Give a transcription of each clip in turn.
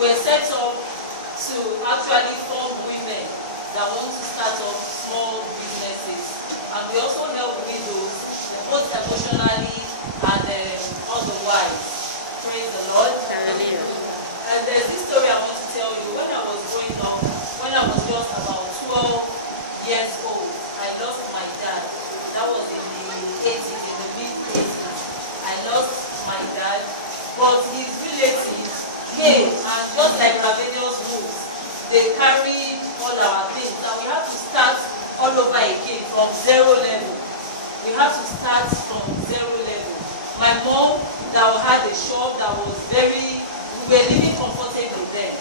were set up to actually form women that want to start up small businesses. And we also help widows, both emotionally and otherwise. Praise the Lord. Hallelujah. And there's this story I want to tell you. When I was growing up, when I was just about 12 years old, I lost my dad. That was in the 80s, in the mid-80s. I lost my dad, but his relatives came, and just like Ravenius Wolves, they carried all our things, and we had to start all over again from zero level. We had to start from zero level. My mom that had a shop that was we were living comfortable there.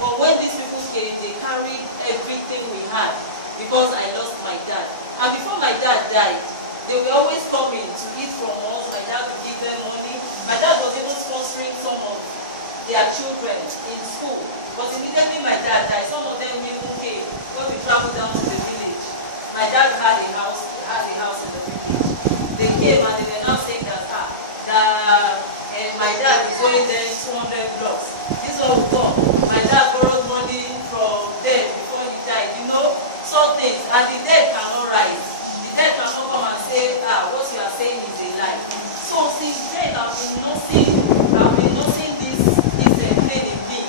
But when these people came, they carried everything we had because I lost my dad. And before my dad died, they were always coming to eat from us. My dad would give them money. My dad was even sponsoring some of their children in school. But immediately my dad died, some of them even came when we traveled down to the village. My dad had a house in the village. They came and they were now saying that my dad is going there 200 blocks. This one will come. My dad borrowed money from them before he died. You know, some things. And the dead cannot rise. The dead cannot come and say, what you are saying is a lie. So since then, I've been noticing this thing in me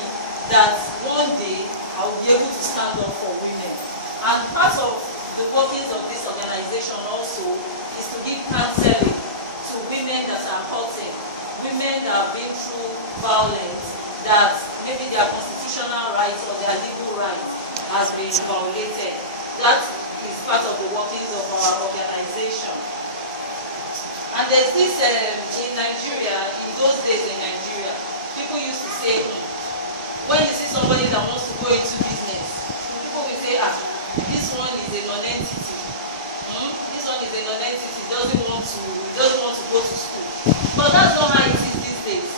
that one day I will be able to stand up for women. And part of the workings of this organization also is to give counseling to women that are hurting, women that have been through violence, that maybe their constitutional rights or their legal rights has been violated. That is part of the workings of our organization. And there's this in Nigeria, in those days in Nigeria, people used to say, when you see somebody that wants to go into business, people will say, this one is a non-entity. This one is a non-entity, doesn't want to go to school. But that's not how it is these days.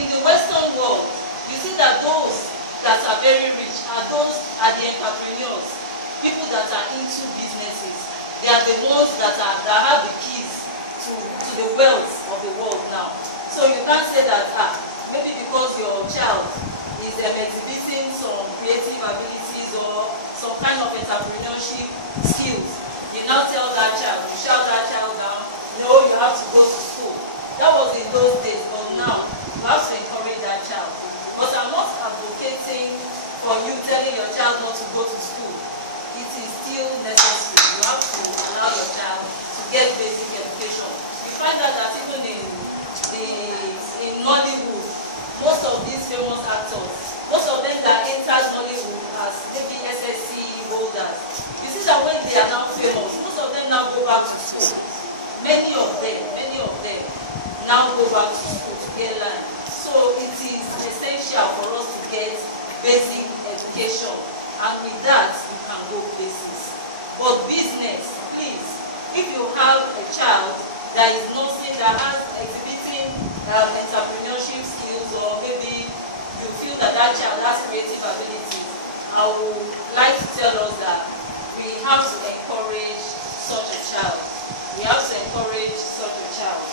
In the Western world, you see that those that are very rich are the entrepreneurs, people that are into businesses. They are the ones that have the keys to the wealth of the world now. So you can't say that maybe because your child is exhibiting some creative abilities or some kind of entrepreneurship skills, you now tell that child, you shout that child down, no, you have to go to school. That was in those days, but now you have to encourage that child. But I'm not advocating for you telling your child not to go to school. It is still necessary. You have to allow your child to get basic education. You find out that even in Nollywood, most of these famous actors, most of them that entered Nollywood as maybe SSC holders, you see that when they are now famous, most of them now go back to school. Many of them now go back to school to get land. So it is essential for us to get basic education, and with that you can go places. But business, please, if you have a child that is nursing, that has exhibiting entrepreneurship skills, or maybe you feel that child has creative abilities, I would like to tell us that we have to encourage such a child. We have to encourage such a child.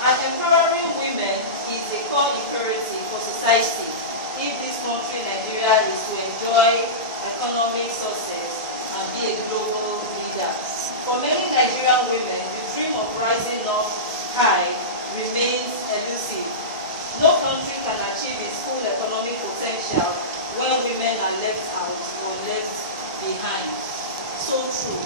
And empowering women is a core imperative for society if this country, Nigeria, is to enjoy economic success and be a global leader. For many Nigerian women, the dream of rising up high remains elusive. No country can achieve its full economic potential when women are left out or left behind. So true.